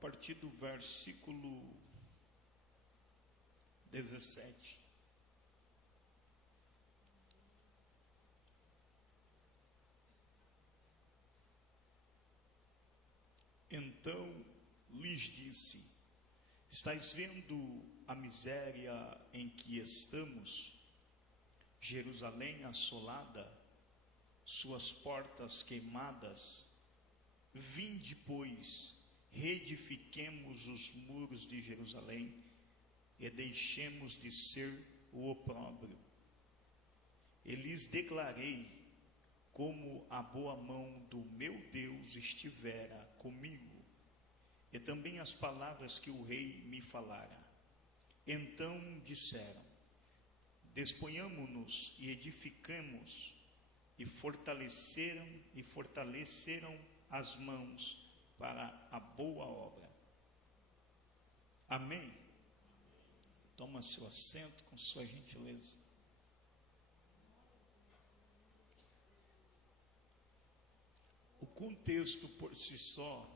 partir do versículo 17. Então lhes disse: estáis vendo a miséria em que estamos? Jerusalém assolada, suas portas queimadas. Vinde, pois, reedifiquemos os muros de Jerusalém e deixemos de ser o opróbrio. E lhes declarei como a boa mão do meu Deus estivera comigo, e também as palavras que o rei me falara. Então disseram: disponhamo-nos e edificamos, e fortaleceram as mãos para a boa obra. Amém? Toma seu assento com sua gentileza. O contexto por si só,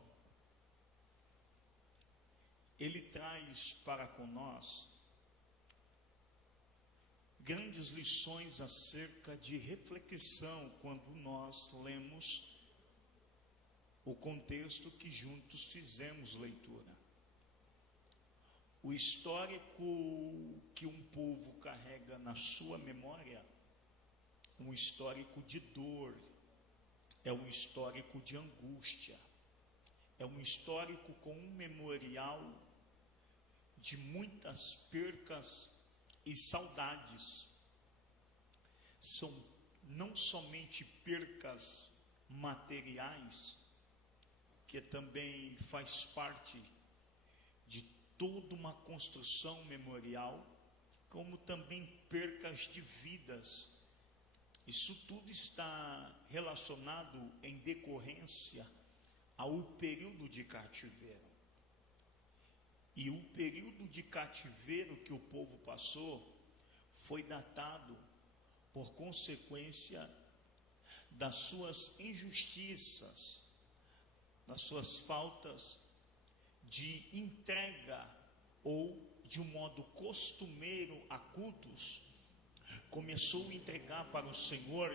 ele traz para com nós grandes lições acerca de reflexão quando nós lemos o contexto que juntos fizemos leitura. O histórico que um povo carrega na sua memória, um histórico de dor, é um histórico de angústia, é um histórico com um memorial de muitas percas e saudades. São não somente percas materiais, que também faz parte de toda uma construção memorial, como também percas de vidas. Isso tudo está relacionado em decorrência ao período de cativeiro. E o período de cativeiro que o povo passou foi datado por consequência das suas injustiças, das suas faltas de entrega ou de um modo costumeiro a cultos. Começou a entregar para o Senhor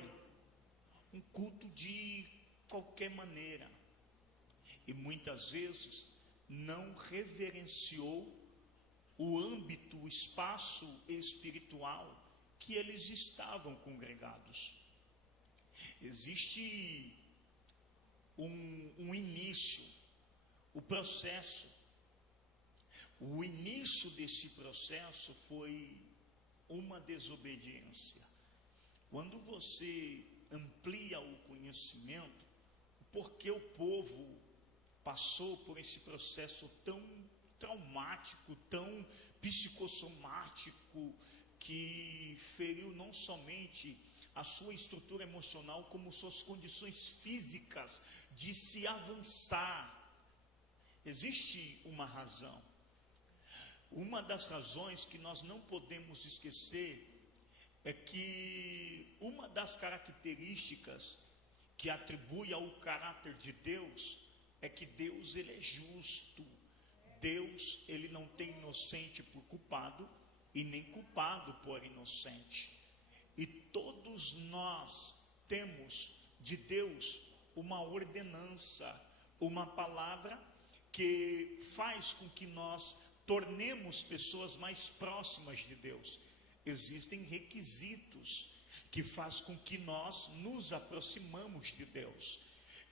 um culto de qualquer maneira, e muitas vezes não reverenciou o âmbito, o espaço espiritual que eles estavam congregados. Existe um início, o processo. O início desse processo foi uma desobediência. Quando você amplia o conhecimento, porque o povo passou por esse processo tão traumático, tão psicossomático, que feriu não somente a sua estrutura emocional, como suas condições físicas de se avançar. Existe uma razão. Uma das razões que nós não podemos esquecer é que uma das características que atribui ao caráter de Deus é que Deus, ele é justo. Deus, ele não tem inocente por culpado e nem culpado por inocente. E todos nós temos de Deus uma ordenança, uma palavra que faz com que nós tornemos pessoas mais próximas de Deus. Existem requisitos que faz com que nós nos aproximamos de Deus,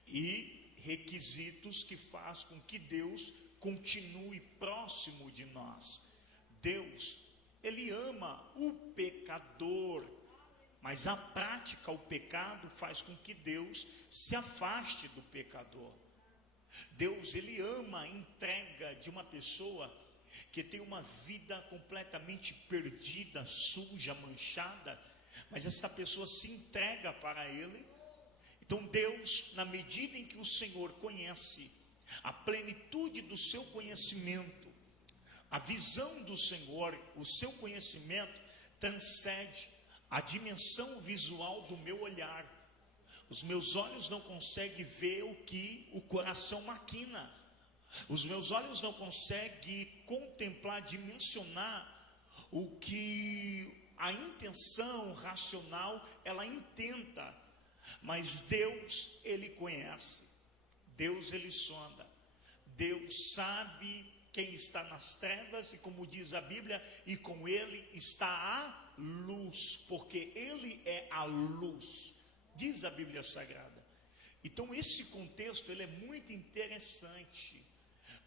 e requisitos que faz com que Deus continue próximo de nós. Deus, ele ama o pecador, mas a prática, o pecado, faz com que Deus se afaste do pecador. Deus, ele ama a entrega de uma pessoa que tem uma vida completamente perdida, suja, manchada, mas essa pessoa se entrega para ele. Então Deus, na medida em que o Senhor conhece a plenitude do seu conhecimento, a visão do Senhor, o seu conhecimento transcende a dimensão visual do meu olhar. Os meus olhos não conseguem ver o que o coração maquina. Os meus olhos não conseguem contemplar, dimensionar o que a intenção racional ela intenta, mas Deus, ele conhece, Deus, ele sonda, Deus sabe quem está nas trevas, e como diz a Bíblia, e com ele está a luz, porque ele é a luz, diz a Bíblia Sagrada. Então esse contexto ele é muito interessante,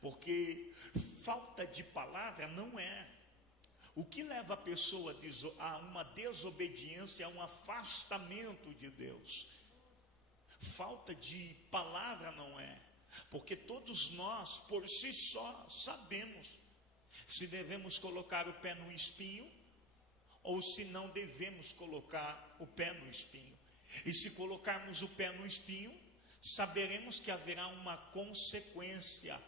porque falta de palavra não é. O que leva a pessoa a uma desobediência, a um afastamento de Deus? Falta de palavra não é, porque todos nós, por si só, sabemos se devemos colocar o pé no espinho, ou se não devemos colocar o pé no espinho. E se colocarmos o pé no espinho, saberemos que haverá uma consequência,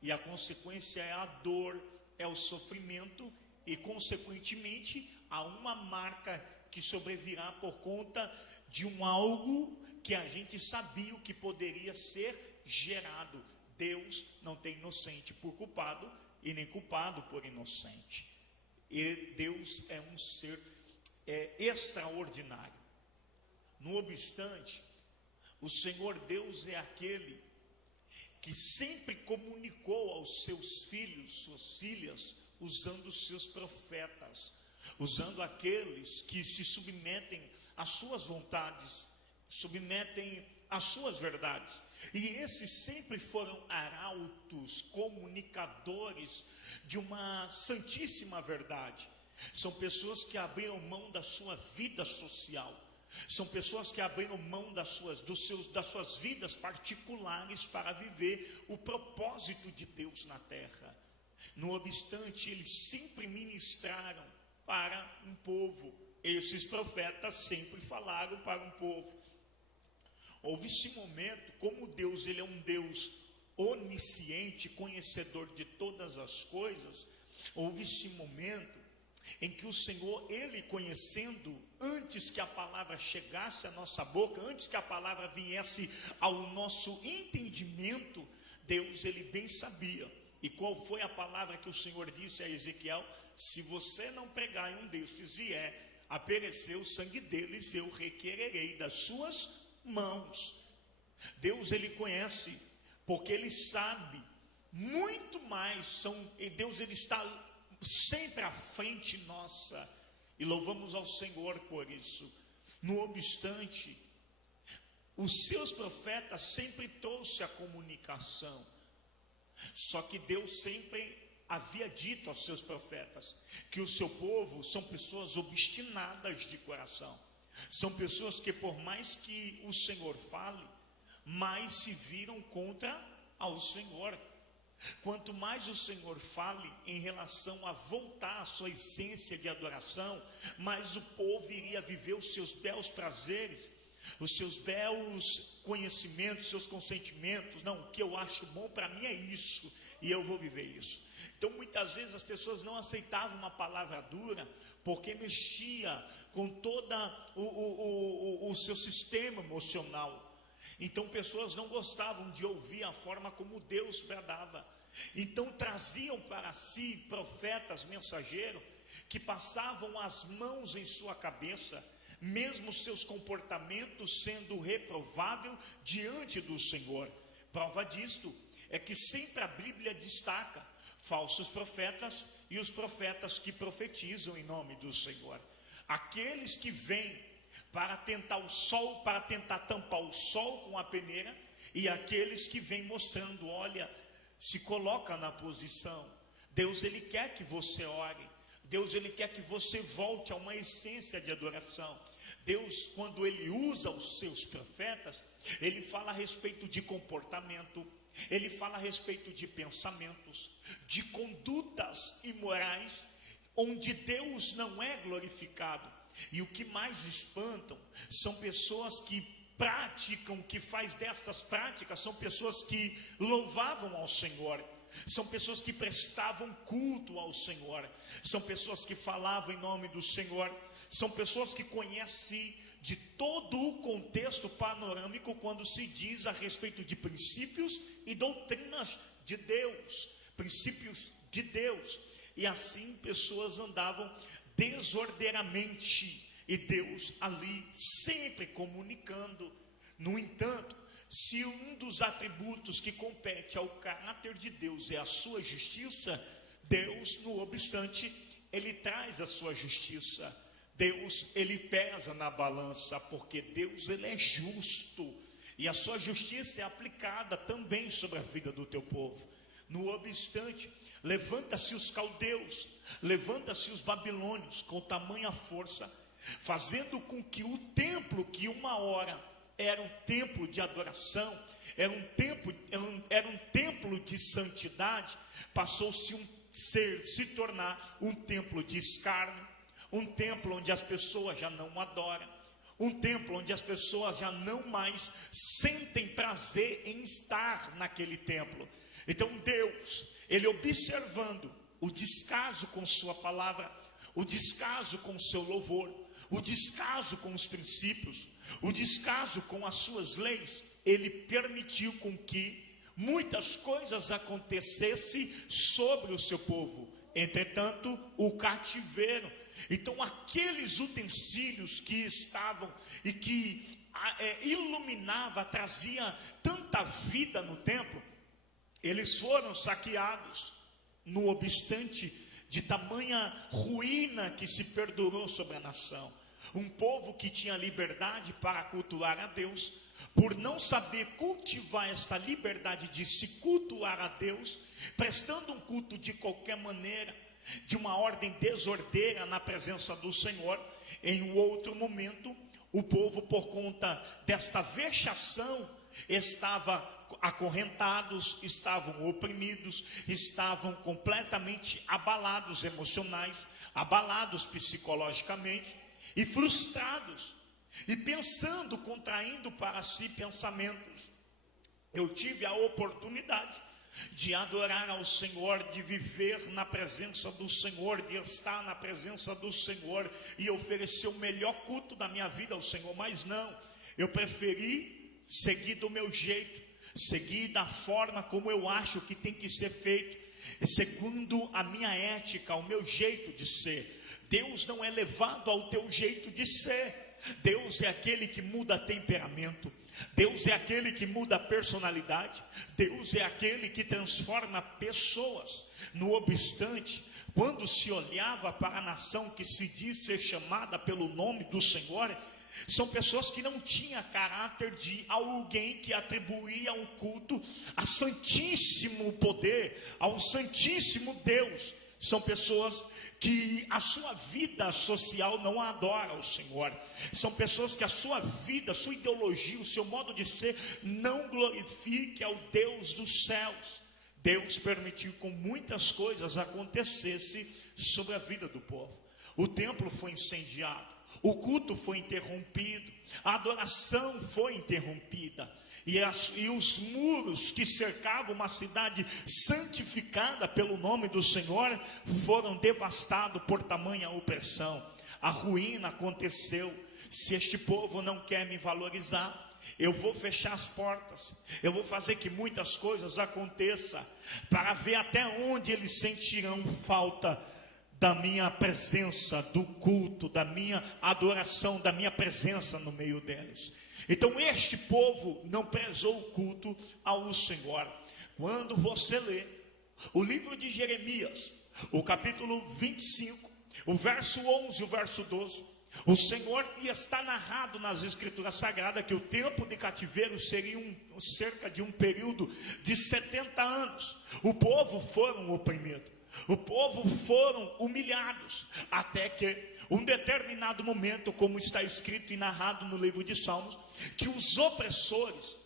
e a consequência é a dor, é o sofrimento, e consequentemente há uma marca que sobrevirá por conta de um algo que a gente sabia o que poderia ser gerado. Deus não tem inocente por culpado e nem culpado por inocente. E Deus é um ser extraordinário. No obstante, o Senhor Deus é aquele que sempre comunicou aos seus filhos, suas filhas, usando os seus profetas, usando aqueles que se submetem às suas vontades, submetem às suas verdades. E esses sempre foram arautos, comunicadores de uma santíssima verdade. São pessoas que abriram mão da sua vida social, são pessoas que abriram mão das suas vidas particulares para viver o propósito de Deus na terra. No obstante, eles sempre ministraram para um povo. Esses profetas sempre falaram para um povo. Houve esse momento, como Deus, ele é um Deus onisciente, conhecedor de todas as coisas, houve esse momento em que o Senhor, ele conhecendo, antes que a palavra chegasse à nossa boca, antes que a palavra viesse ao nosso entendimento, Deus, ele bem sabia. E qual foi a palavra que o Senhor disse a Ezequiel? Se você não pregar em um destes vier a perecer o sangue deles, eu requererei das suas mãos. Deus, ele conhece, porque ele sabe muito mais. Deus, ele está sempre à frente nossa, e louvamos ao Senhor por isso. No obstante, os seus profetas sempre trouxe a comunicação. Só que Deus sempre havia dito aos seus profetas que o seu povo são pessoas obstinadas de coração. São pessoas que, por mais que o Senhor fale, mais se viram contra ao Senhor. Quanto mais o Senhor fale em relação a voltar à sua essência de adoração, mais o povo iria viver os seus belos prazeres, os seus belos conhecimentos, seus consentimentos. Não, o que eu acho bom para mim é isso, e eu vou viver isso. Então muitas vezes as pessoas não aceitavam uma palavra dura, porque mexia com todo o seu sistema emocional. Então pessoas não gostavam de ouvir a forma como Deus bradava. Então traziam para si profetas, mensageiros, que passavam as mãos em sua cabeça, mesmo seus comportamentos sendo reprovável diante do Senhor. Prova disto é que sempre a Bíblia destaca falsos profetas e os profetas que profetizam em nome do Senhor. Aqueles que vêm para tentar o sol, para tentar tampar o sol com a peneira, e aqueles que vêm mostrando, olha, se coloca na posição. Deus, ele quer que você ore. Deus, ele quer que você volte a uma essência de adoração. Deus, quando ele usa os seus profetas, ele fala a respeito de comportamento, ele fala a respeito de pensamentos, de condutas imorais, onde Deus não é glorificado. E o que mais espantam são pessoas que praticam, que faz destas práticas, são pessoas que louvavam ao Senhor, são pessoas que prestavam culto ao Senhor, são pessoas que falavam em nome do Senhor, são pessoas que conhecem de todo o contexto panorâmico quando se diz a respeito de princípios e doutrinas de Deus, princípios de Deus. E assim pessoas andavam desordeiramente, e Deus ali sempre comunicando. No entanto, se um dos atributos que compete ao caráter de Deus é a sua justiça, Deus, no obstante, ele traz a sua justiça. Deus, ele pesa na balança, porque Deus, ele é justo, e a sua justiça é aplicada também sobre a vida do teu povo. No obstante, levanta-se os caldeus, levanta-se os babilônios com tamanha força, fazendo com que o templo, que uma hora era um templo de adoração, era um templo de santidade, passou-se se tornar um templo de escárnio, um templo onde as pessoas já não adoram, um templo onde as pessoas já não mais sentem prazer em estar naquele templo. Então Deus, ele observando o descaso com sua palavra, o descaso com seu louvor, o descaso com os princípios, o descaso com as suas leis, ele permitiu com que muitas coisas acontecessem sobre o seu povo. Entretanto, o cativeiro. Então, aqueles utensílios que estavam e que iluminava, trazia tanta vida no templo, eles foram saqueados. No obstante de tamanha ruína que se perdurou sobre a nação, um povo que tinha liberdade para cultuar a Deus, por não saber cultivar esta liberdade de se cultuar a Deus, prestando um culto de qualquer maneira, de uma ordem desordeira na presença do Senhor, em um outro momento, o povo, por conta desta vexação, estava acorrentados, estavam oprimidos, estavam completamente abalados emocionais, abalados psicologicamente e frustrados, e pensando, contraindo para si pensamentos. Eu tive a oportunidade de adorar ao Senhor, de viver na presença do Senhor, de estar na presença do Senhor e oferecer o melhor culto da minha vida ao Senhor, mas não, eu preferi seguir do meu jeito, seguir da forma como eu acho que tem que ser feito, segundo a minha ética, o meu jeito de ser. Deus não é levado ao teu jeito de ser. Deus é aquele que muda temperamento, Deus é aquele que muda personalidade, Deus é aquele que transforma pessoas. No obstante, quando se olhava para a nação que se diz ser chamada pelo nome do Senhor, são pessoas que não tinham caráter de alguém que atribuía um culto a santíssimo poder, ao santíssimo Deus. São pessoas que a sua vida social não adora o Senhor. São pessoas que a sua vida, a sua ideologia, o seu modo de ser não glorifique ao Deus dos céus. Deus permitiu que muitas coisas acontecessem sobre a vida do povo. O templo foi incendiado, o culto foi interrompido, a adoração foi interrompida. E os muros que cercavam uma cidade santificada pelo nome do Senhor foram devastados por tamanha opressão. A ruína aconteceu. Se este povo não quer me valorizar, eu vou fechar as portas, eu vou fazer que muitas coisas aconteçam, para ver até onde eles sentirão falta da minha presença, do culto, da minha adoração, da minha presença no meio deles. Então este povo não prezou o culto ao Senhor. Quando você lê o livro de Jeremias, o capítulo 25, o verso 11 e o verso 12, o Senhor está narrado nas Escrituras Sagradas que o tempo de cativeiro seria cerca de um período de 70 anos. O povo foram oprimidos, o povo foram humilhados, até que um determinado momento, como está escrito e narrado no livro de Salmos, que os opressores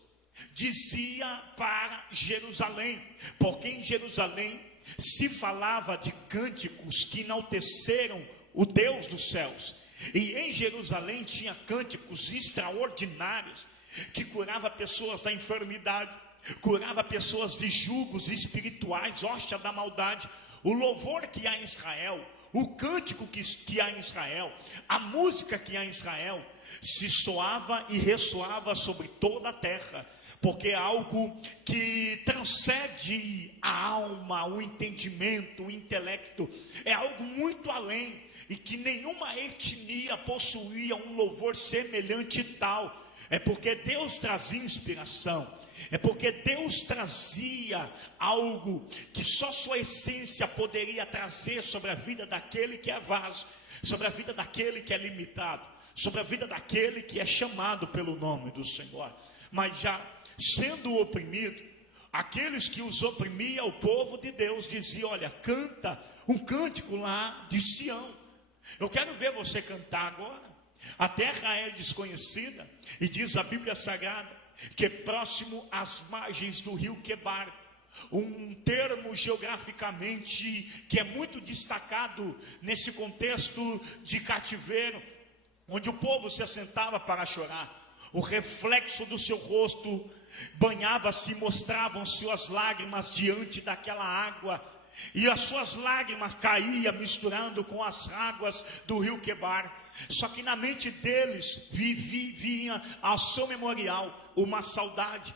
diziam para Jerusalém, porque em Jerusalém se falava de cânticos que enalteceram o Deus dos céus, e em Jerusalém tinha cânticos extraordinários, que curava pessoas da enfermidade, curava pessoas de julgos espirituais, hóstia da maldade. O louvor que há em Israel, o cântico que há em Israel, a música que há em Israel, se soava e ressoava sobre toda a terra, porque é algo que transcende a alma, o entendimento, o intelecto, é algo muito além, e que nenhuma etnia possuía um louvor semelhante tal. É porque Deus trazia inspiração, é porque Deus trazia algo que só sua essência poderia trazer sobre a vida daquele que é vaso, sobre a vida daquele que é limitado, sobre a vida daquele que é chamado pelo nome do Senhor. Mas já sendo oprimido, aqueles que os oprimia, o povo de Deus dizia: olha, canta um cântico lá de Sião. Eu quero ver você cantar agora. A terra é desconhecida, e diz a Bíblia Sagrada que é próximo às margens do rio Quebar, um termo geograficamente que é muito destacado nesse contexto de cativeiro, onde o povo se assentava para chorar. O reflexo do seu rosto banhava-se, mostravam-se as lágrimas diante daquela água, e as suas lágrimas caíam misturando com as águas do rio Quebar. Só que na mente deles vinha ao seu memorial uma saudade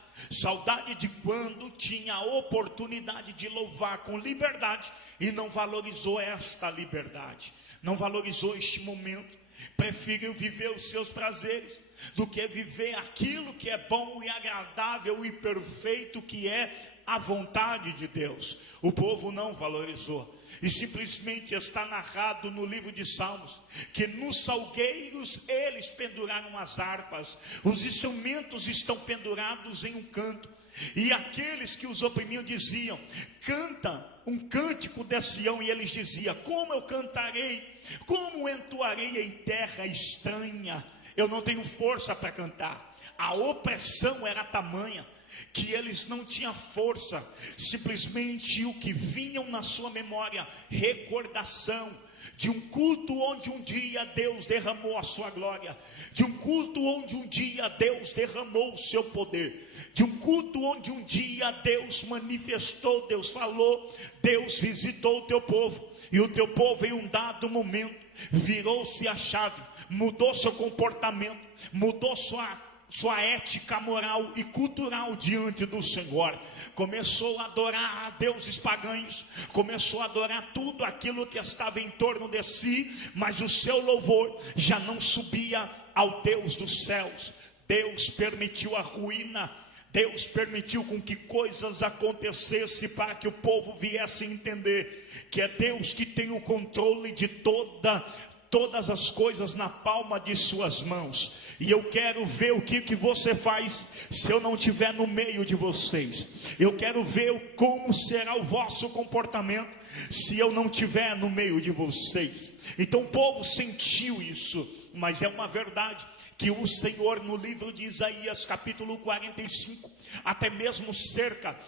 de quando tinha a oportunidade de louvar com liberdade e não valorizou esta liberdade, não valorizou este momento. Preferiu viver os seus prazeres do que viver aquilo que é bom e agradável e perfeito, que é a vontade de Deus. O povo não valorizou. E simplesmente está narrado no livro de Salmos que nos salgueiros eles penduraram as harpas, os instrumentos estão pendurados em um canto, e aqueles que os oprimiam diziam: canta um cântico de Sião. E eles diziam: como eu cantarei, como entoarei em terra estranha? Eu não tenho força para cantar. A opressão era tamanha que eles não tinham força. Simplesmente o que vinham na sua memória, recordação de um culto onde um dia Deus derramou a sua glória, de um culto onde um dia Deus derramou o seu poder, de um culto onde um dia Deus manifestou, Deus falou, Deus visitou o teu povo, e o teu povo em um dado momento virou-se a chave, mudou seu comportamento, mudou sua ética moral e cultural diante do Senhor. Começou a adorar a deuses pagãos, começou a adorar tudo aquilo que estava em torno de si, mas o seu louvor já não subia ao Deus dos céus. Deus permitiu a ruína, Deus permitiu com que coisas acontecessem para que o povo viesse a entender que é Deus que tem o controle de todas as coisas na palma de suas mãos. E eu quero ver o que você faz se eu não estiver no meio de vocês. Eu quero ver como será o vosso comportamento se eu não estiver no meio de vocês. Então o povo sentiu isso, mas é uma verdade que o Senhor, no livro de Isaías capítulo 45, até mesmo cerca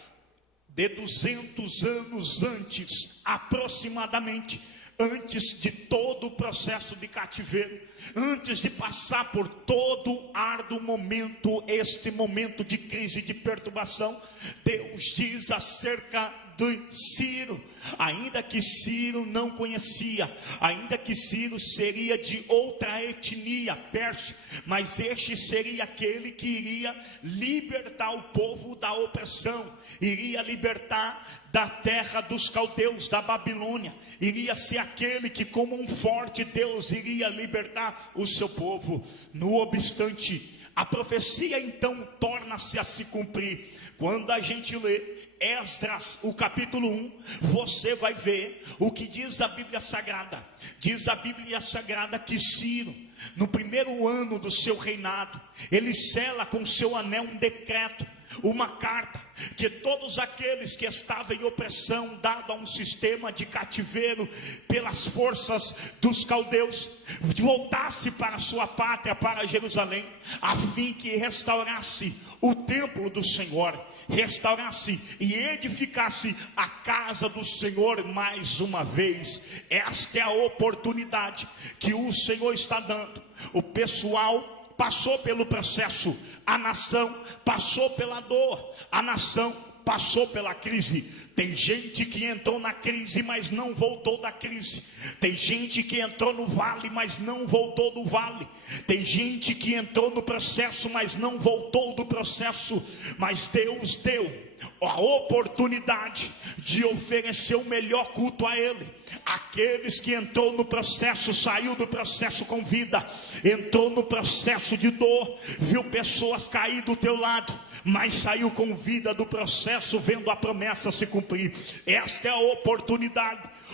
de 200 anos antes, aproximadamente, antes de todo o processo de cativeiro, antes de passar por todo árduo momento, este momento de crise, de perturbação, Deus diz acerca de Ciro, ainda que Ciro não conhecia, ainda que Ciro seria de outra etnia, Pérsia, mas este seria aquele que iria libertar o povo da opressão, iria libertar da terra dos caldeus, da Babilônia, iria ser aquele que, como um forte Deus, iria libertar o seu povo. No obstante, a profecia então torna-se a se cumprir. Quando a gente lê Esdras, o capítulo 1, você vai ver o que diz a Bíblia Sagrada. Diz a Bíblia Sagrada que Ciro, no primeiro ano do seu reinado, ele sela com seu anel um decreto, uma carta, que todos aqueles que estavam em opressão, dado a um sistema de cativeiro pelas forças dos caldeus, voltasse para a sua pátria, para Jerusalém, a fim que restaurasse o templo do Senhor, restaurasse e edificasse a casa do Senhor mais uma vez. Esta é a oportunidade que o Senhor está dando. O pessoal passou pelo processo, a nação passou pela dor, a nação passou pela crise. Tem gente que entrou na crise, mas não voltou da crise. Tem gente que entrou no vale, mas não voltou do vale. Tem gente que entrou no processo, mas não voltou do processo. Mas Deus deu a oportunidade de oferecer o melhor culto a Ele. Aqueles que entrou no processo, saiu do processo com vida, entrou no processo de dor, viu pessoas cair do teu lado, mas saiu com vida do processo, vendo a promessa se cumprir. Esta é a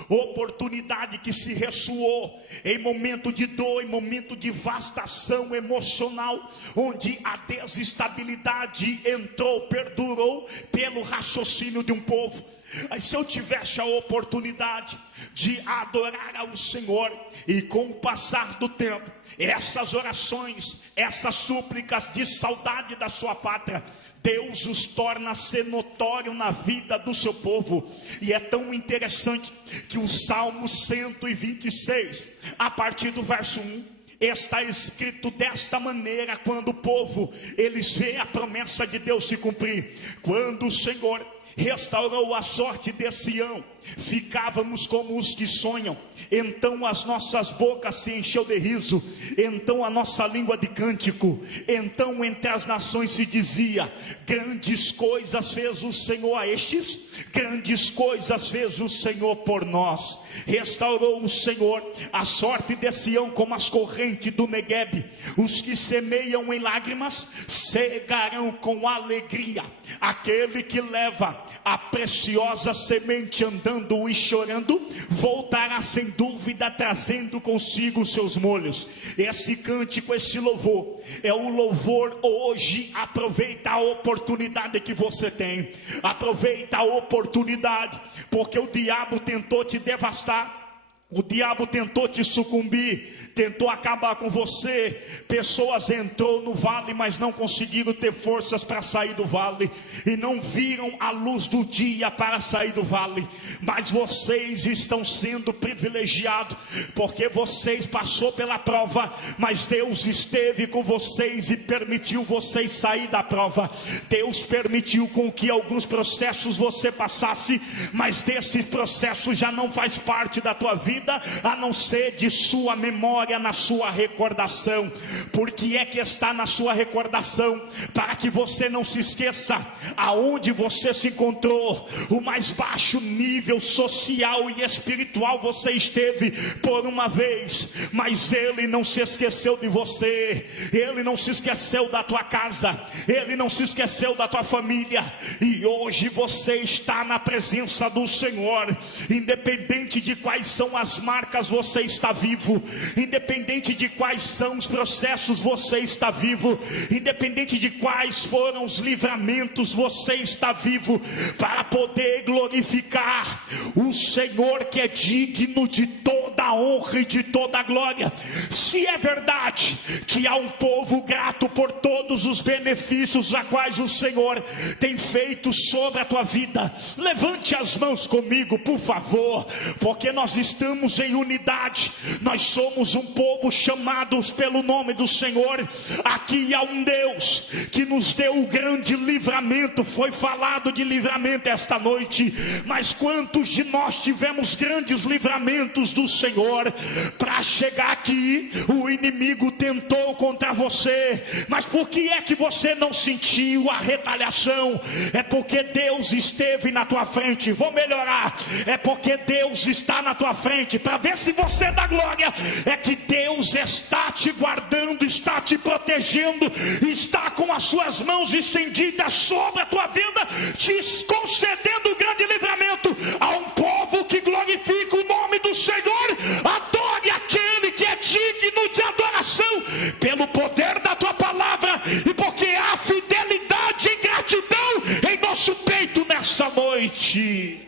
oportunidade que se ressoou em momento de dor, em momento de devastação emocional, onde a desestabilidade entrou, perdurou pelo raciocínio de um povo. Aí, se eu tivesse a oportunidade de adorar ao Senhor, e com o passar do tempo, essas orações, essas súplicas de saudade da sua pátria, Deus os torna a ser notório na vida do seu povo. E é tão interessante que o Salmo 126, a partir do verso 1, está escrito desta maneira: quando o povo, eles veem a promessa de Deus se cumprir, quando o Senhor restaurou a sorte de Sião, ficávamos como os que sonham. Então as nossas bocas se encheu de riso, então a nossa língua de cântico. Então entre as nações se dizia: grandes coisas fez o Senhor a estes, grandes coisas fez o Senhor por nós. Restaurou o Senhor a sorte de Sião como as correntes do Neguebe. Os que semeiam em lágrimas cegarão com alegria. Aquele que leva a preciosa semente andando e chorando, voltará sem dúvida trazendo consigo os seus molhos. Esse cântico, esse louvor, é o louvor hoje. Aproveita a oportunidade que você tem, aproveita a oportunidade, porque o diabo tentou te devastar, o diabo tentou te sucumbir, tentou acabar com você. Pessoas entrou no vale, mas não conseguiram ter forças para sair do vale, e não viram a luz do dia para sair do vale. Mas vocês estão sendo privilegiados, porque vocês passou pela prova, mas Deus esteve com vocês e permitiu vocês sair da prova. Deus permitiu com que alguns processos você passasse, mas desse processo já não faz parte da tua vida, a não ser de sua memória, na sua recordação. Porque é que está na sua recordação? Para que você não se esqueça aonde você se encontrou, o mais baixo nível social e espiritual você esteve por uma vez, mas Ele não se esqueceu de você, Ele não se esqueceu da tua casa, Ele não se esqueceu da tua família, e hoje você está na presença do Senhor. Independente de quais são as marcas, você está vivo. Independente de quais são os processos, você está vivo. Independente de quais foram os livramentos, você está vivo, para poder glorificar o Senhor, que é digno de toda a honra e de toda a glória. Se é verdade que há um povo grato por todos os benefícios a quais o Senhor tem feito sobre a tua vida, levante as mãos comigo, por favor, porque nós estamos em unidade. Nós somos um povo chamados pelo nome do Senhor. Aqui há um Deus que nos deu o grande livramento. Foi falado de livramento esta noite, mas quantos de nós tivemos grandes livramentos do Senhor? Para chegar aqui, o inimigo tentou contra você, mas por que é que você não sentiu a retaliação? É porque Deus esteve na tua frente. Vou melhorar, é porque Deus está na tua frente, para ver se você dá glória. É que Deus está te guardando, está te protegendo, está com as suas mãos estendidas sobre a tua vida, te concedendo grande livramento. A um povo que glorifica o nome do Senhor, adore aquele que é digno de adoração, pelo poder da tua palavra, e porque há fidelidade e gratidão em nosso peito nessa noite.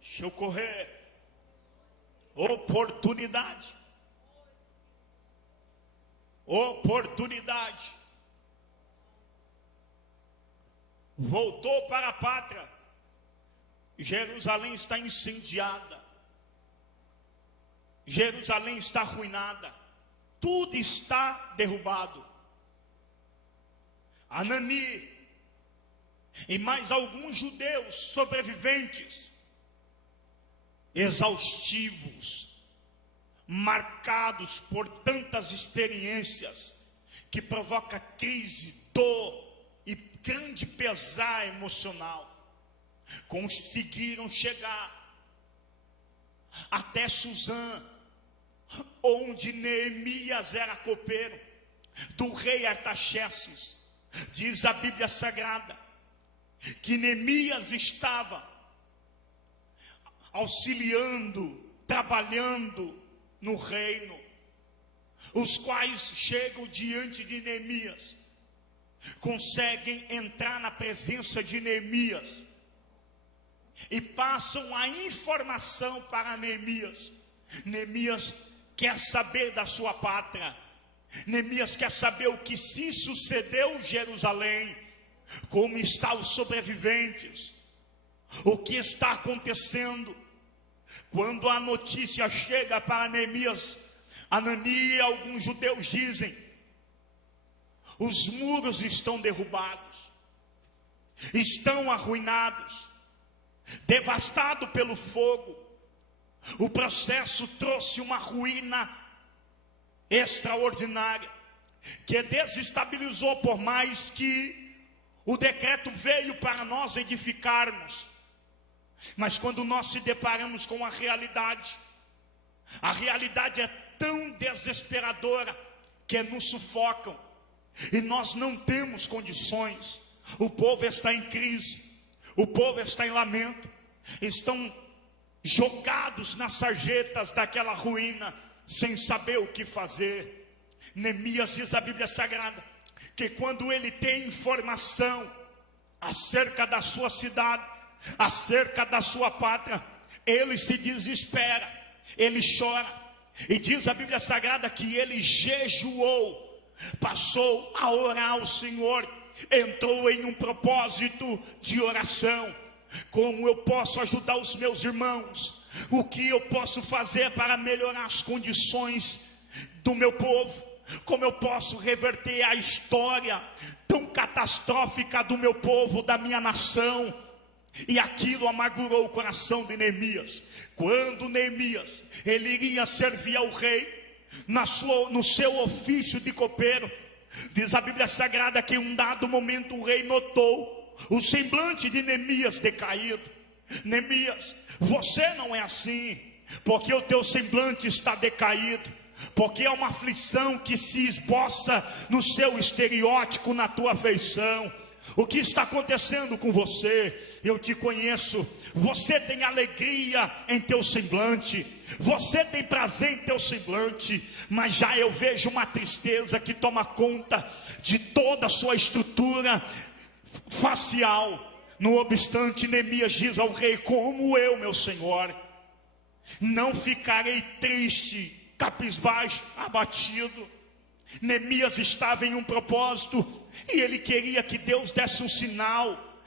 Deixa eu correr. Oportunidade. Oportunidade. Voltou para a pátria. Jerusalém está incendiada. Jerusalém está arruinada. Tudo está derrubado. Anani e mais alguns judeus sobreviventes, exaustivos, marcados por tantas experiências que provoca crise, dor e grande pesar emocional, conseguiram chegar até Suzã, onde Neemias era copeiro do rei Artaxerxes. Diz a Bíblia Sagrada que Neemias estava auxiliando, trabalhando no reino. Os quais chegam diante de Neemias, conseguem entrar na presença de Neemias e passam a informação para Neemias. Neemias quer saber da sua pátria. Neemias quer saber o que se sucedeu em Jerusalém, como estão os sobreviventes, o que está acontecendo. Quando a notícia chega para Neemias, Anani e alguns judeus dizem: os muros estão derrubados, estão arruinados, devastados pelo fogo. O processo trouxe uma ruína extraordinária, que desestabilizou, por mais que o decreto veio para nós edificarmos. Mas quando nós se deparamos com a realidade é tão desesperadora que nos sufocam, e nós não temos condições. O povo está em crise, o povo está em lamento, estão jogados nas sarjetas daquela ruína, sem saber o que fazer. Neemias, diz a Bíblia Sagrada, que quando ele tem informação acerca da sua cidade, acerca da sua pátria, ele se desespera, ele chora. E diz a Bíblia Sagrada que ele jejuou, passou a orar ao Senhor, entrou em um propósito de oração. Como eu posso ajudar os meus irmãos? O que eu posso fazer para melhorar as condições do meu povo? Como eu posso reverter a história tão catastrófica do meu povo, da minha nação? E aquilo amargurou o coração de Neemias. Quando Neemias, ele iria servir ao rei no seu ofício de copeiro, diz a Bíblia Sagrada que em um dado momento o rei notou o semblante de Neemias decaído. Neemias, você não é assim, porque o teu semblante está decaído, porque é uma aflição que se esboça no seu estereótipo, na tua feição. O que está acontecendo com você? Eu te conheço. Você tem alegria em teu semblante, você tem prazer em teu semblante, mas já eu vejo uma tristeza que toma conta de toda a sua estrutura facial. No obstante, Neemias diz ao rei: como eu, meu senhor, não ficarei triste, cabisbaixo, abatido. Neemias estava em um propósito, e ele queria que Deus desse um sinal.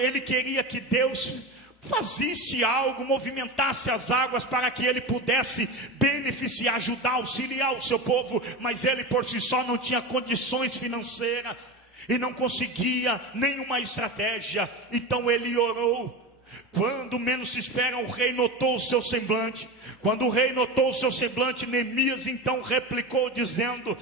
Ele queria que Deus fazisse algo, movimentasse as águas para que ele pudesse beneficiar, ajudar, auxiliar o seu povo. Mas ele por si só não tinha condições financeiras e não conseguia nenhuma estratégia. Então ele orou. Quando menos se espera, o rei notou o seu semblante. Quando o rei notou o seu semblante, Neemias então replicou dizendo: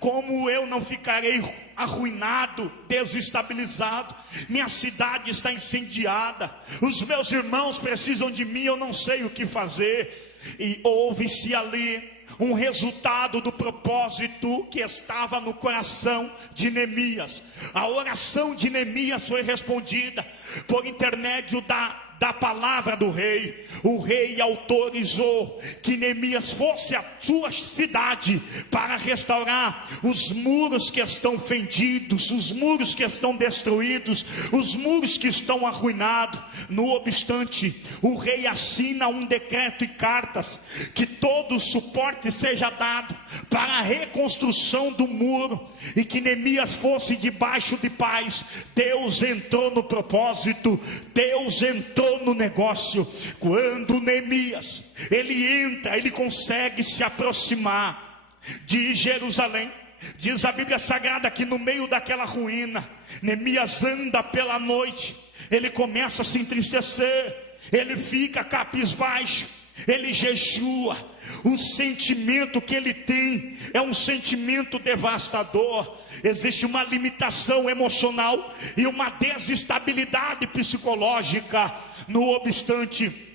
como eu não ficarei arruinado, desestabilizado? Minha cidade está incendiada, os meus irmãos precisam de mim, eu não sei o que fazer. E houve-se ali um resultado do propósito que estava no coração de Neemias. A oração de Neemias foi respondida por intermédio da palavra do rei. O rei autorizou que Neemias fosse à sua cidade para restaurar os muros que estão fendidos, os muros que estão destruídos, os muros que estão arruinados. No obstante, o rei assina um decreto e cartas que todo o suporte seja dado para a reconstrução do muro, e que Neemias fosse debaixo de paz. Deus entrou no propósito, Deus entrou no negócio. Quando Neemias, ele entra, ele consegue se aproximar de Jerusalém, Diz a Bíblia Sagrada que no meio daquela ruína, Neemias anda pela noite, ele começa a se entristecer, ele fica cabisbaixo, ele jejua. O sentimento que ele tem é um sentimento devastador. Existe uma limitação emocional e uma desestabilidade psicológica. No obstante,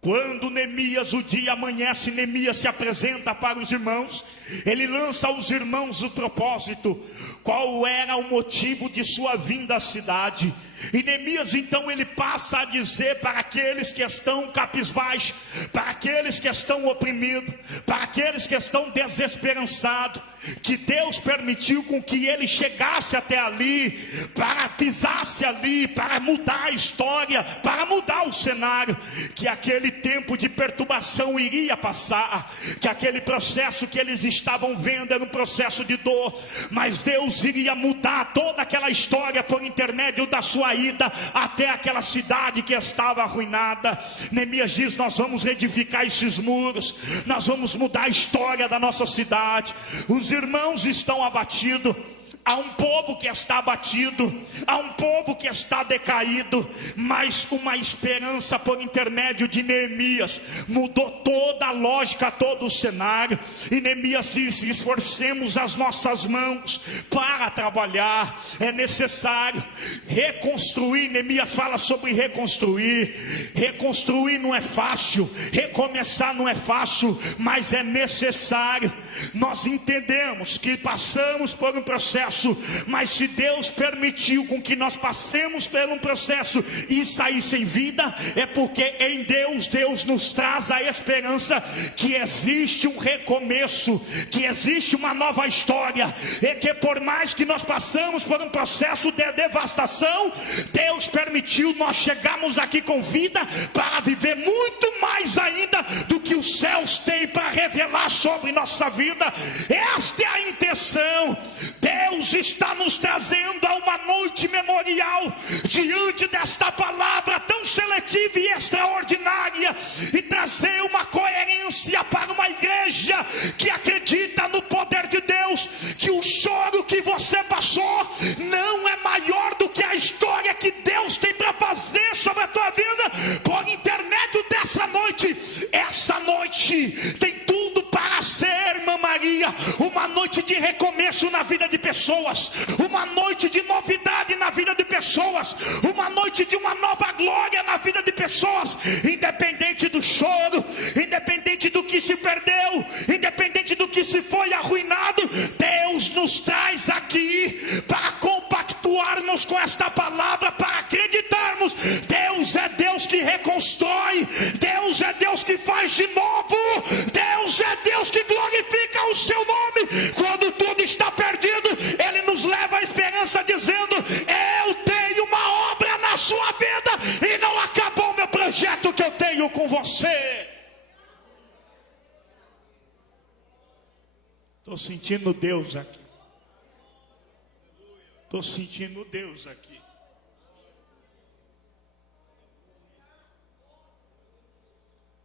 quando Neemias, o dia amanhece, Neemias se apresenta para os irmãos. Ele lança aos irmãos o propósito, qual era o motivo de sua vinda à cidade. E Neemias então ele passa a dizer para aqueles que estão cabisbaixos, para aqueles que estão oprimidos, para aqueles que estão desesperançados, que Deus permitiu com que ele chegasse até ali, para pisasse ali, para mudar a história, para mudar o cenário, que aquele tempo de perturbação iria passar, que aquele processo que eles estavam vendo era um processo de dor, mas Deus iria mudar toda aquela história por intermédio da sua ida até aquela cidade que estava arruinada. Neemias diz: nós vamos reedificar esses muros, nós vamos mudar a história da nossa cidade. Os irmãos estão abatidos. Há um povo que está abatido, há um povo que está decaído, mas uma esperança por intermédio de Neemias mudou toda a lógica, todo o cenário. E Neemias disse: esforcemos as nossas mãos para trabalhar. É necessário reconstruir. Neemias fala sobre reconstruir. Reconstruir não é fácil, recomeçar não é fácil, mas é necessário. Nós entendemos que passamos por um processo, mas se Deus permitiu com que nós passemos por um processo e sair sem vida, é porque em Deus, Deus nos traz a esperança que existe um recomeço, que existe uma nova história, e que por mais que nós passamos por um processo de devastação, Deus permitiu nós chegarmos aqui com vida para viver muito mais ainda do que os céus têm para revelar sobre nossa vida. Esta é a intenção. Deus está nos trazendo a uma noite memorial diante desta palavra tão seletiva e extraordinária, e trazer uma coerência para uma igreja que acredita no poder de Deus, que o choro que você passou não é maior do que a história que Deus tem para fazer sobre a tua vida por intermédio dessa noite. Essa noite tem tudo para ser, irmã Maria, uma noite de recomeço na vida de pessoas, uma noite de novidade na vida de pessoas, uma noite de uma nova glória na vida de pessoas, independente do choro, independente do que se perdeu, independente do que se foi arruinado. Deus nos traz aqui para compactuarmos com esta palavra, para acreditarmos: Deus é Deus que reconstrói, Deus é Deus que faz de novo, Deus é Deus que glorifica o seu nome. Quando tudo está perdido, Ele nos leva à esperança, dizendo: eu tenho uma obra na sua vida e não acabou o meu projeto que eu tenho com você. Estou sentindo Deus aqui. Estou sentindo Deus aqui.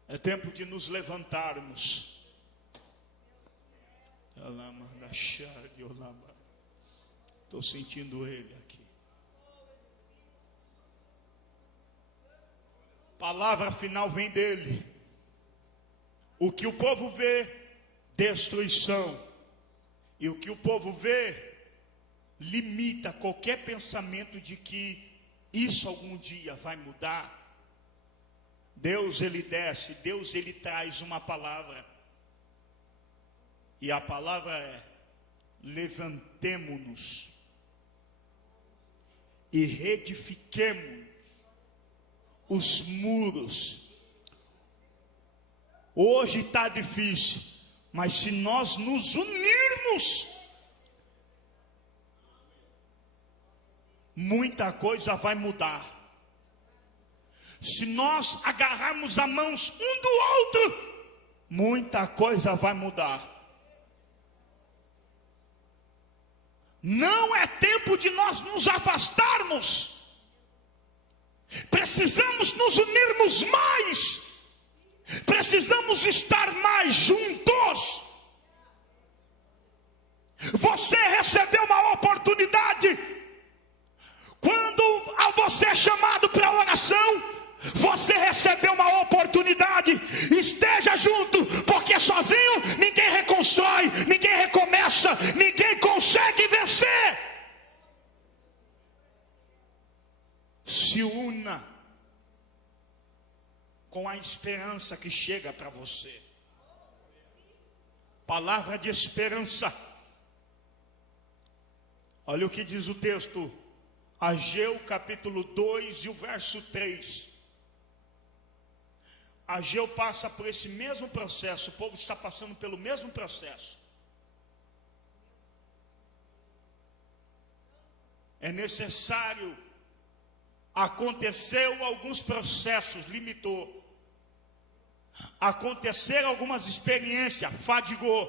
É tempo de nos levantarmos. Estou sentindo Ele aqui. Palavra final vem dele. O que o povo vê, destruição. E o que o povo vê, limita qualquer pensamento de que isso algum dia vai mudar. Deus ele desce, Deus ele traz uma palavra. E a palavra é: levantemo-nos e reedifiquemo os muros. Hoje está difícil, mas se nós nos unirmos, muita coisa vai mudar. Se nós agarrarmos as mãos um do outro, muita coisa vai mudar. Não é tempo de nós nos afastarmos. Precisamos nos unirmos mais. Precisamos estar mais juntos. Você recebeu uma oportunidade. Quando você é chamado para a oração, você recebeu uma oportunidade. Esteja junto, porque sozinho ninguém reconstrói, ninguém recomeça, ninguém consegue vencer. Se una com a esperança que chega para você. Palavra de esperança. Olha o que diz o texto, Ageu capítulo 2 e o verso 3. Ageu passa por esse mesmo processo, o povo está passando pelo mesmo processo. É necessário, aconteceu alguns processos, limitou. Aconteceram algumas experiências, fadigou.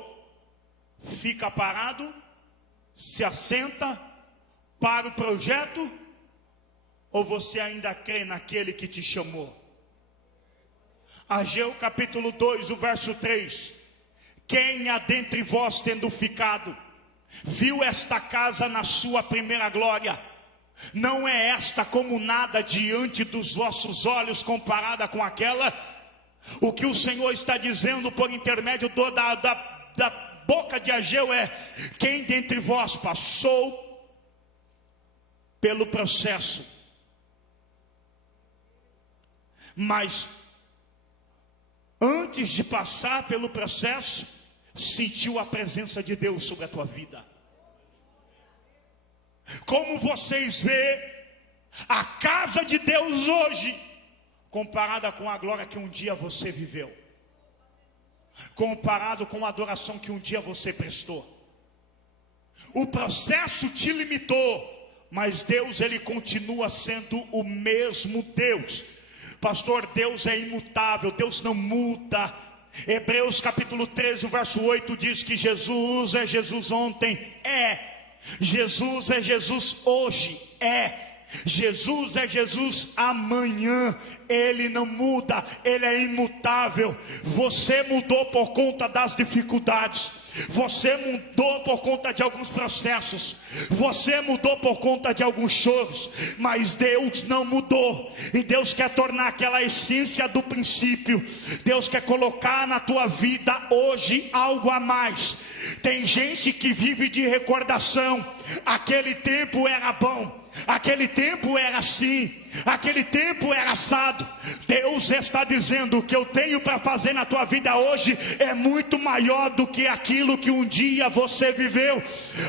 Fica parado, se assenta para o projeto, ou você ainda crê naquele que te chamou? Ageu capítulo 2, o verso 3. Quem há dentre vós tendo ficado, viu esta casa na sua primeira glória? Não é esta como nada diante dos vossos olhos comparada com aquela? O que o Senhor está dizendo por intermédio da boca de Ageu é: quem dentre vós passou pelo processo, mas antes de passar pelo processo, sentiu a presença de Deus sobre a tua vida? Como vocês vê a casa de Deus hoje, comparada com a glória que um dia você viveu, comparado com a adoração que um dia você prestou? O processo te limitou, mas Deus, ele continua sendo o mesmo Deus. Pastor, Deus é imutável, Deus não muda. Hebreus capítulo 13, verso 8 diz que Jesus é Jesus ontem, Jesus é Jesus hoje, Jesus é Jesus amanhã. Ele não muda, ele é imutável. Você mudou por conta das dificuldades, você mudou por conta de alguns processos, você mudou por conta de alguns choros, mas Deus não mudou. E Deus quer tornar aquela essência do princípio. Deus quer colocar na tua vida hoje algo a mais. Tem gente que vive de recordação. Aquele tempo era bom, aquele tempo era assim, aquele tempo era assado. Deus está dizendo: o que eu tenho para fazer na tua vida hoje é muito maior do que aquilo que um dia você viveu.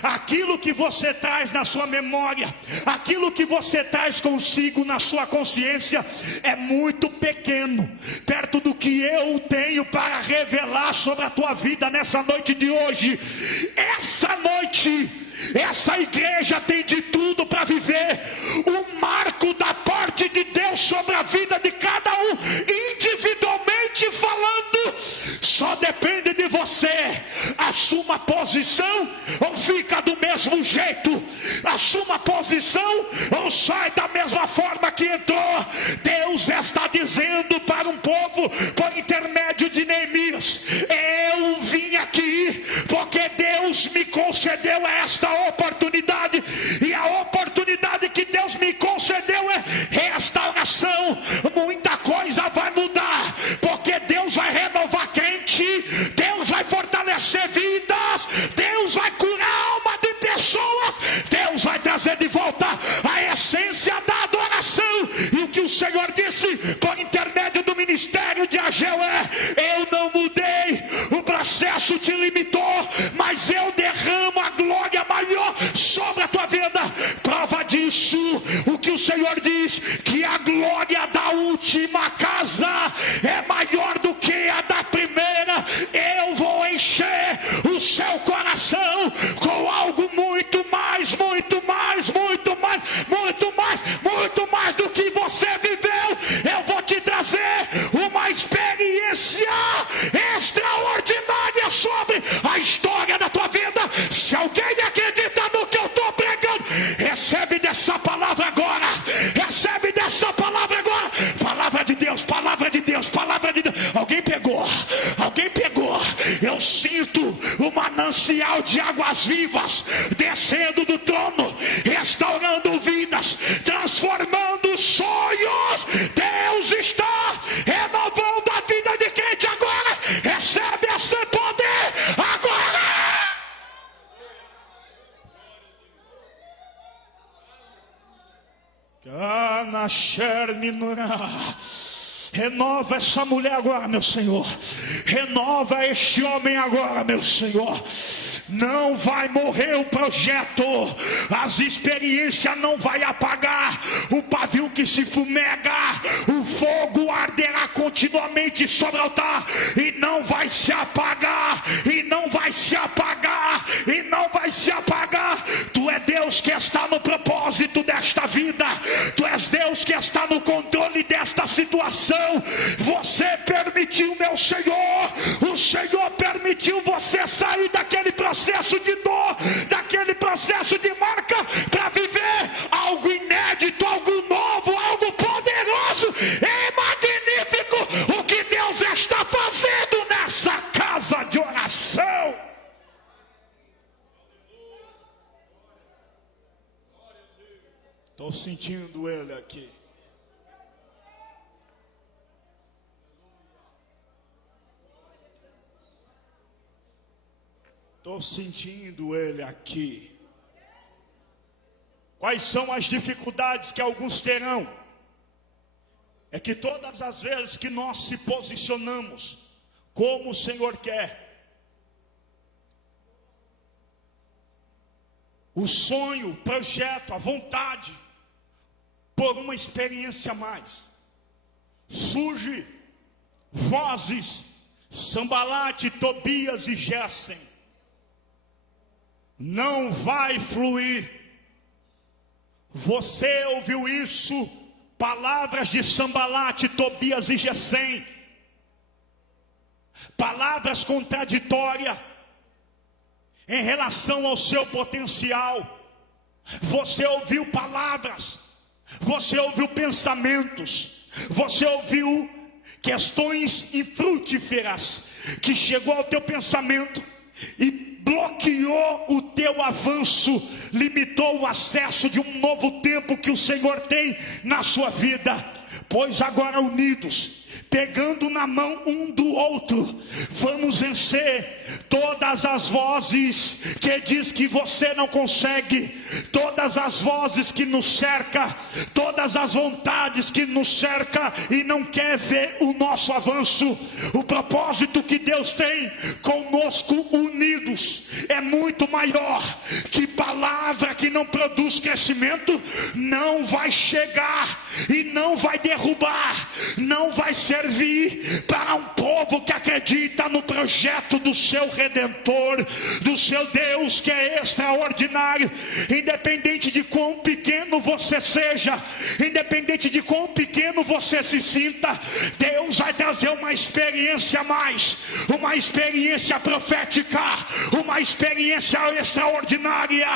Aquilo que você traz na sua memória, aquilo que você traz consigo na sua consciência, é muito pequeno perto do que eu tenho para revelar sobre a tua vida nessa noite de hoje. Essa noite, essa igreja tem de tudo para viver o marco da parte de Deus sobre a vida de cada um, individualmente falando. Só depende de você. Assuma posição ou fica do mesmo jeito. Assuma posição ou sai da mesma forma que entrou. Deus está dizendo para um povo por intermédio de Neemias: eu vim aqui porque Deus me concedeu esta oportunidade, e a oportunidade que Deus me concedeu é restauração. Muita coisa vai mudar, porque Deus vai renovar crente, Deus vai fortalecer vidas, Deus vai curar a alma de pessoas, Deus vai trazer de volta a essência da adoração. E o que o Senhor disse por intermédio do ministério de Ageu é: eu não mudei, o processo te limitou, mas eu derramo a glória maior sobre a tua vida. Prova disso, o que o Senhor diz, que a glória da última casa é maior do que a da primeira. Eu vou encher o seu coração com algo muito mais, muito mais, muito mais, muito mais, muito mais do que você viveu. Eu vou te trazer uma experiência extraordinária sobre a história da tua vida. Se alguém acredita no que eu estou pregando, recebe dessa palavra agora, recebe dessa palavra agora. Palavra de Deus, palavra de Deus, palavra de Deus. Alguém pegou, alguém pegou. Eu sinto o manancial manancial de águas vivas descendo do trono, restaurando vidas, transformando sonhos. Deus está renovando a vida de crente agora. Recebe esse poder agora. Renova essa mulher agora, meu Senhor. Renova este homem agora, meu Senhor. Não vai morrer o projeto, as experiências não vai apagar o pavio que se fumega, o fogo arderá continuamente sobre o altar e não vai se apagar, e não vai se apagar, e não vai se apagar. Tu é Deus que está no propósito desta vida, tu és Deus que está no controle desta situação. Você permitiu, meu Senhor, o Senhor permitiu você sair daquele processo de dor, daquele processo de marca, para viver algo inédito, algo novo, algo poderoso e magnífico. O que Deus está fazendo nessa casa de oração. Estou sentindo Ele aqui. Estou sentindo Ele aqui. Quais são as dificuldades que alguns terão? É que todas as vezes que nós se posicionamos como o Senhor quer, o sonho, o projeto, a vontade, por uma experiência a mais, surge vozes, Sambalate, Tobias e Gessem. Não vai fluir. Você ouviu isso? Palavras de Sambalate, Tobias e Gessem. Palavras contraditórias em relação ao seu potencial. Você ouviu palavras, você ouviu pensamentos, você ouviu questões infrutíferas que chegou ao teu pensamento e bloqueou o teu avanço, limitou o acesso de um novo tempo que o Senhor tem na sua vida. Pois agora unidos, pegando na mão um do outro, vamos vencer todas as vozes que diz que você não consegue, todas as vozes que nos cerca, todas as vontades que nos cerca e não quer ver o nosso avanço. O propósito que Deus tem conosco unidos é muito maior. Que palavra que não produz crescimento não vai chegar e não vai derrubar, não vai servir para um povo que acredita no projeto do seu Redentor, do seu Deus que é extraordinário. Independente de quão pequeno você seja, independente de quão pequeno você se sinta, Deus vai trazer uma experiência a mais, uma experiência profética, uma experiência extraordinária,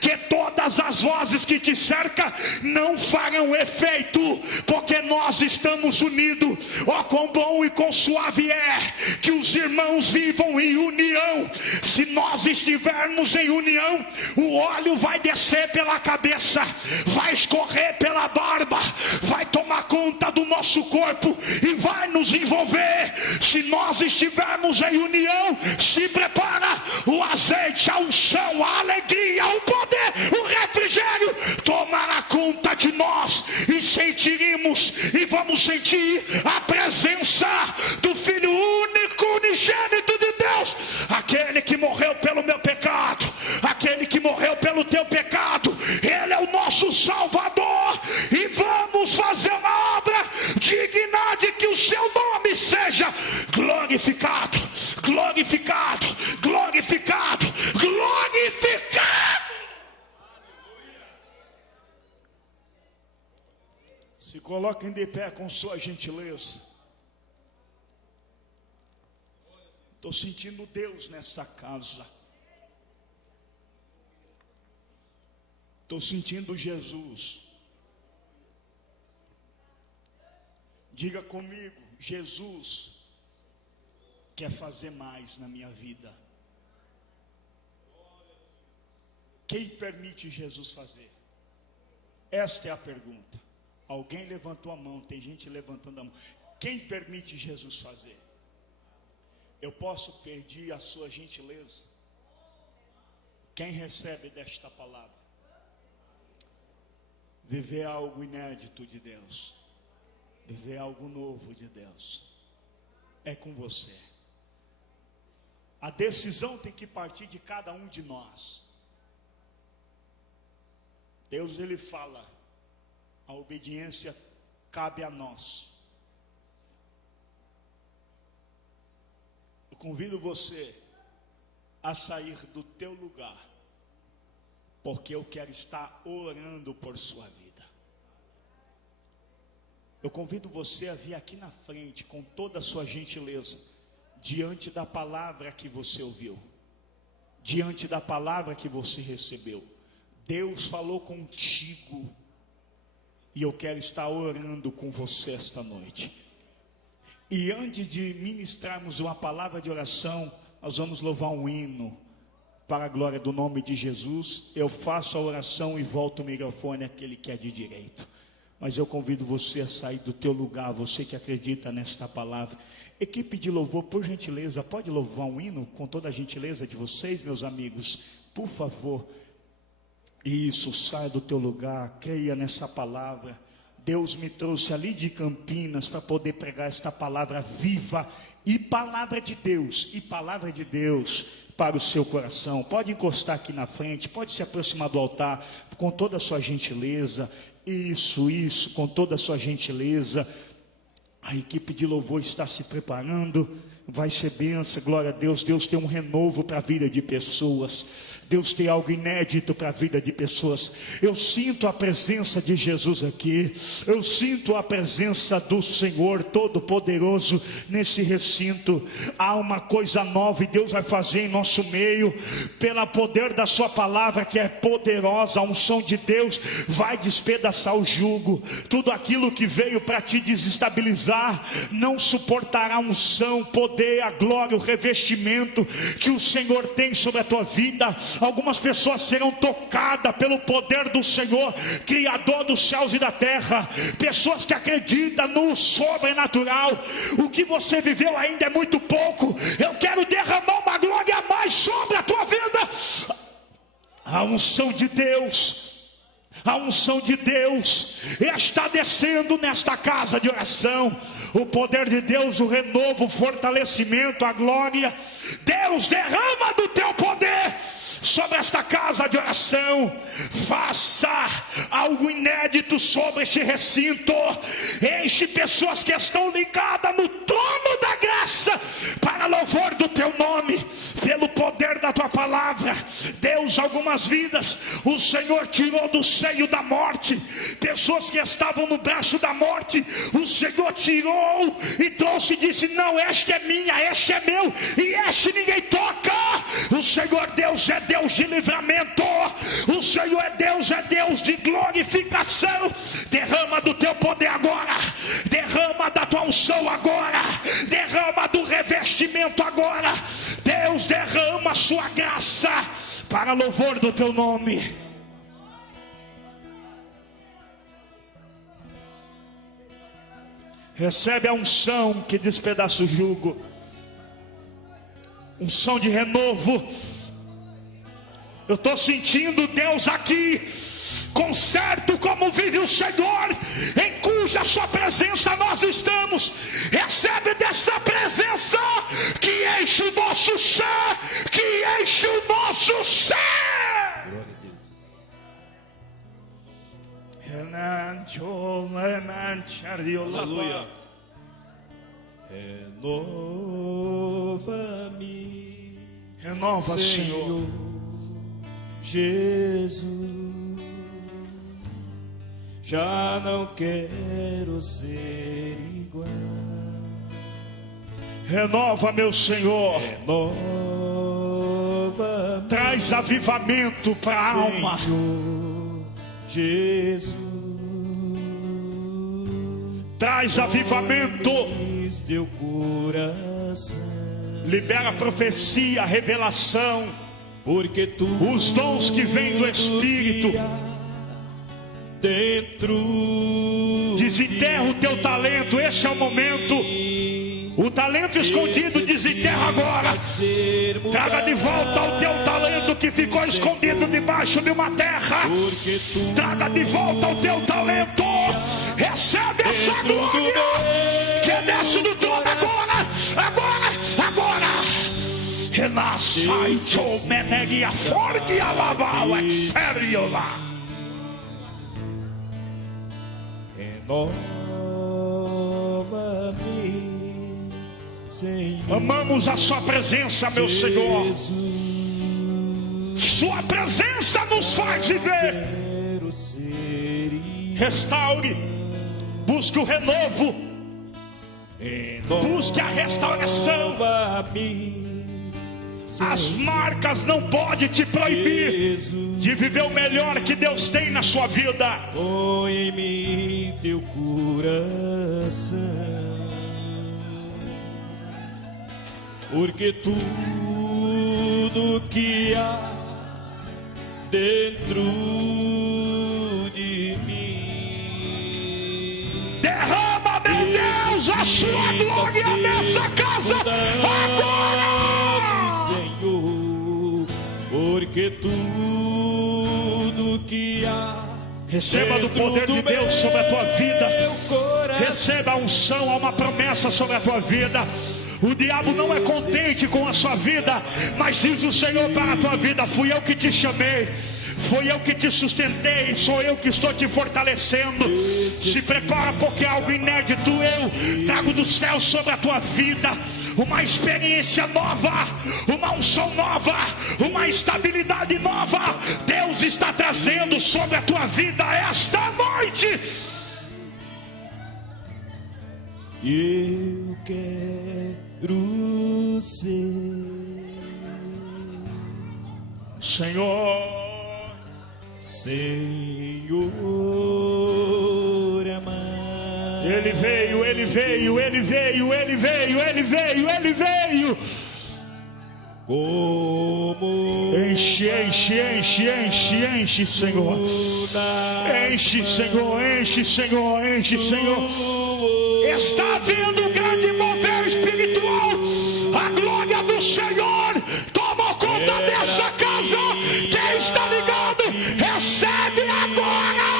que todas as vozes que te cercam não farão efeito, porque nós estamos unidos. Ó, quão bom e quão suave é que os irmãos vivam em união. Se nós estivermos em união, o óleo vai descer pela cabeça, vai escorrer pela barba, vai tomar conta do nosso corpo e vai nos envolver. Se nós estivermos em união, se prepara, o azeite, a unção, a alegria, o poder, o refrigério tomará conta de nós, e sentiremos e vamos sentir a presença do Filho único, unigênito de Deus, aquele que morreu pelo meu pecado, aquele que morreu pelo teu pecado. Ele é o nosso Salvador, e vamos fazer uma obra digna de que o seu nome seja glorificado, glorificado, glorificado, glorificado. Se coloquem de pé com sua gentileza. Estou sentindo Deus nessa casa. Estou sentindo Jesus. Diga comigo: Jesus quer fazer mais na minha vida. Quem permite Jesus fazer? Esta é a pergunta. Alguém levantou a mão, tem gente levantando a mão. Quem permite Jesus fazer? Eu posso pedir a sua gentileza? Quem recebe desta palavra? Viver algo inédito de Deus. Viver algo novo de Deus. É com você. A decisão tem que partir de cada um de nós. Deus, ele fala, a obediência cabe a nós. Eu convido você a sair do teu lugar, porque eu quero estar orando por sua vida. Eu convido você a vir aqui na frente com toda a sua gentileza, diante da palavra que você ouviu, diante da palavra que você recebeu. Deus falou contigo, e eu quero estar orando com você esta noite. E antes de ministrarmos uma palavra de oração, nós vamos louvar um hino para a glória do nome de Jesus. Eu faço a oração e volto o microfone àquele que é de direito. Mas eu convido você a sair do teu lugar, você que acredita nesta palavra. Equipe de louvor, por gentileza, pode louvar um hino com toda a gentileza de vocês, meus amigos, por favor. Isso, saia do teu lugar, creia nessa palavra. Deus me trouxe ali de Campinas para poder pregar esta palavra viva e palavra de Deus para o seu coração. Pode encostar aqui na frente, pode se aproximar do altar com toda a sua gentileza. Isso, com toda a sua gentileza. A equipe de louvor está se preparando. Vai ser bênção, glória a Deus. Deus tem um renovo para a vida de pessoas. Deus tem algo inédito para a vida de pessoas. Eu sinto a presença de Jesus aqui. Eu sinto a presença do Senhor Todo-Poderoso nesse recinto. Há uma coisa nova e Deus vai fazer em nosso meio. Pelo poder da sua palavra que é poderosa, a unção de Deus vai despedaçar o jugo. Tudo aquilo que veio para te desestabilizar não suportará a unção, poder, a glória, o revestimento que o Senhor tem sobre a tua vida. Algumas pessoas serão tocadas pelo poder do Senhor, Criador dos céus e da terra. Pessoas que acreditam no sobrenatural. O que você viveu ainda é muito pouco. Eu quero derramar uma glória a mais sobre a tua vida. A unção de Deus, a unção de Deus está descendo nesta casa de oração. O poder de Deus, o renovo, o fortalecimento, a glória. Deus, derrama do teu poder sobre esta casa de oração. Faça algo inédito sobre este recinto. Enche pessoas que estão ligadas no trono da graça para louvor do teu nome, pelo poder da tua palavra. Deus, algumas vidas o Senhor tirou do seio da morte. Pessoas que estavam no braço da morte, o Senhor tirou e trouxe e disse: não, este é minha, este é meu, e este ninguém toca. O Senhor Deus é Deus de livramento. O Senhor é Deus de glorificação. Derrama do teu poder agora. Derrama da tua unção agora. Derrama do revestimento agora. Deus, derrama a sua graça para louvor do teu nome. Recebe a unção que despedaça o jugo. Unção de renovo. Eu estou sentindo Deus aqui. Concerto como vive o Senhor, em cuja sua presença nós estamos. Recebe dessa presença que enche o nosso ser, que enche o nosso ser. Aleluia. Renova-me, renova, Senhor Jesus. Já não quero ser igual. Renova, meu Senhor. Renova-me. Traz avivamento para a alma. Jesus. Traz avivamento. Teu coração. Libera profecia, revelação. porque tudo os dons que vêm do Espírito, que há dentro desenterra o teu talento. Esse é o momento. O talento escondido, desenterra agora. Traga de volta o teu talento que ficou escondido debaixo de uma terra. Traga de volta o teu talento. Recebe essa glória que desce do trono agora. Renasce, o menegia forte a lavar o exterior lá. Renova-me, Senhor. Amamos a sua presença, meu Senhor. Sua presença nos faz viver. Restaure, busque o renovo, busque a restauração. As marcas não podem te proibir de viver o melhor que Deus tem na sua vida. Põe em mim teu coração, porque tudo que há dentro de mim, derrama, meu Deus, a sua glória nessa casa agora, Senhor, porque tudo que há, receba do poder de Deus sobre a tua vida. Receba a unção, há uma promessa sobre a tua vida. O diabo não é contente com a sua vida, mas diz o Senhor para a tua vida: fui eu que te chamei, foi eu que te sustentei, sou eu que estou te fortalecendo. Se prepara, porque algo inédito eu trago do céu sobre a tua vida. Uma experiência nova, uma unção nova, uma estabilidade nova. Deus está trazendo sobre a tua vida esta noite. Eu quero ser, Senhor, Senhor amado. Ele veio, Ele veio, Ele veio, Ele veio, Ele veio, Ele veio. Como enche, enche, enche, enche, enche, Senhor. Enche, Senhor, enche, Senhor, enche, Senhor. Está havendo um grande mover espiritual. A glória do Senhor tomou conta dessa casa. Quem está ligado, recebe agora.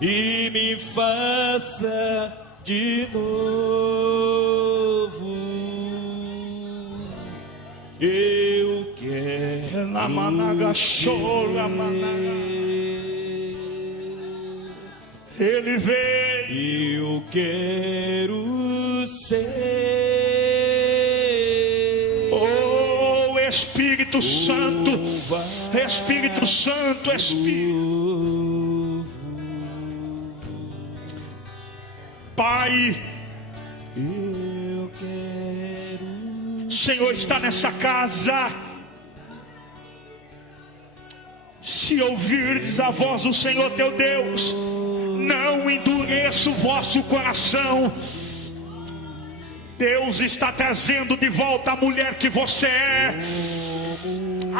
E me faça de novo. Eu quero Na managa chora, managa. Ele veio. Eu quero ser. Oh, Espírito Santo, Espírito Santo, Espírito. Pai, Eu quero. o Senhor está nessa casa. Se ouvirdes a voz do Senhor teu Deus, não endureça o vosso coração. Deus está trazendo de volta a mulher que você é,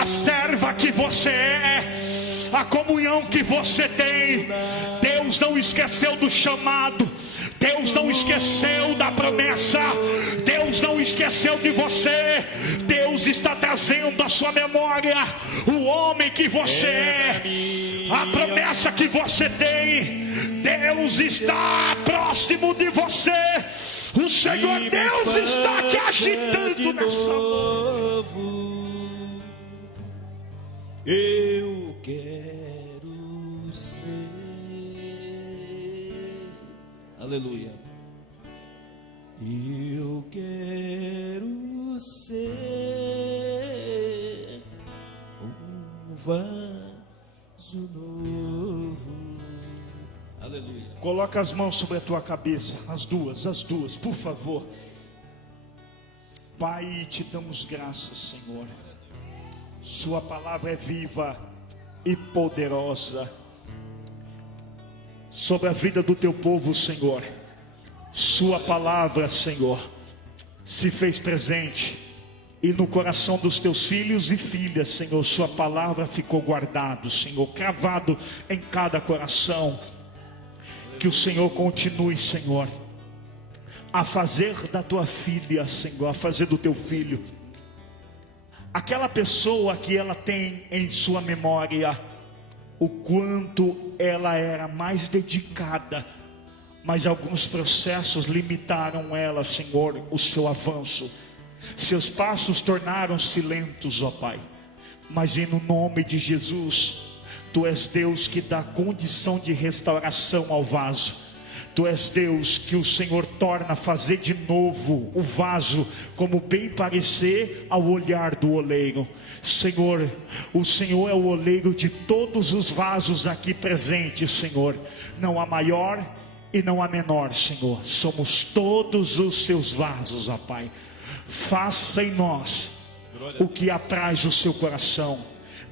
a serva que você é, a comunhão que você tem. Deus não esqueceu do chamado. Deus não esqueceu da promessa. Deus não esqueceu de você. Deus está trazendo à sua memória o homem que você é, a promessa que você tem. Deus está próximo de você. O Senhor Deus está te agitando nessa noite. Eu quero ser. Aleluia. Eu quero ser um vaso novo. Aleluia. Coloca as mãos sobre a tua cabeça, as duas, por favor. Pai, te damos graças, Senhor. Sua palavra é viva e poderosa sobre a vida do teu povo, Senhor. Sua palavra, Senhor, se fez presente e no coração dos teus filhos e filhas, Senhor, sua palavra ficou guardado, Senhor, cravado em cada coração. Que o Senhor continue, Senhor, a fazer da tua filha, Senhor, a fazer do teu filho aquela pessoa que ela tem em sua memória, o quanto ela era mais dedicada, mas alguns processos limitaram ela, Senhor, o seu avanço. Seus passos tornaram-se lentos, ó Pai. Mas no nome de Jesus, Tu és Deus que dá condição de restauração ao vaso. Tu és Deus que o Senhor torna a fazer de novo o vaso, como bem parecer ao olhar do oleiro. Senhor, o Senhor é o oleiro de todos os vasos aqui presentes, Senhor. Não há maior e não há menor, Senhor. Somos todos os seus vasos, ó Pai. Faça em nós o que apraz o seu coração.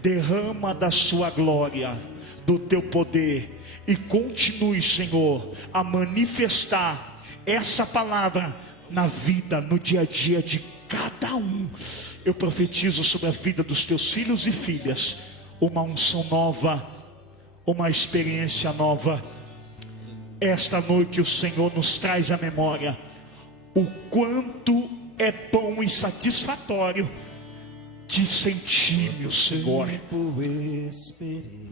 Derrama da sua glória, do teu poder, e continue, Senhor, a manifestar essa palavra na vida, no dia a dia de cada um. Eu profetizo sobre a vida dos teus filhos e filhas uma unção nova, uma experiência nova. Esta noite o Senhor nos traz à memória o quanto é bom e satisfatório te sentir, meu Senhor. Esperei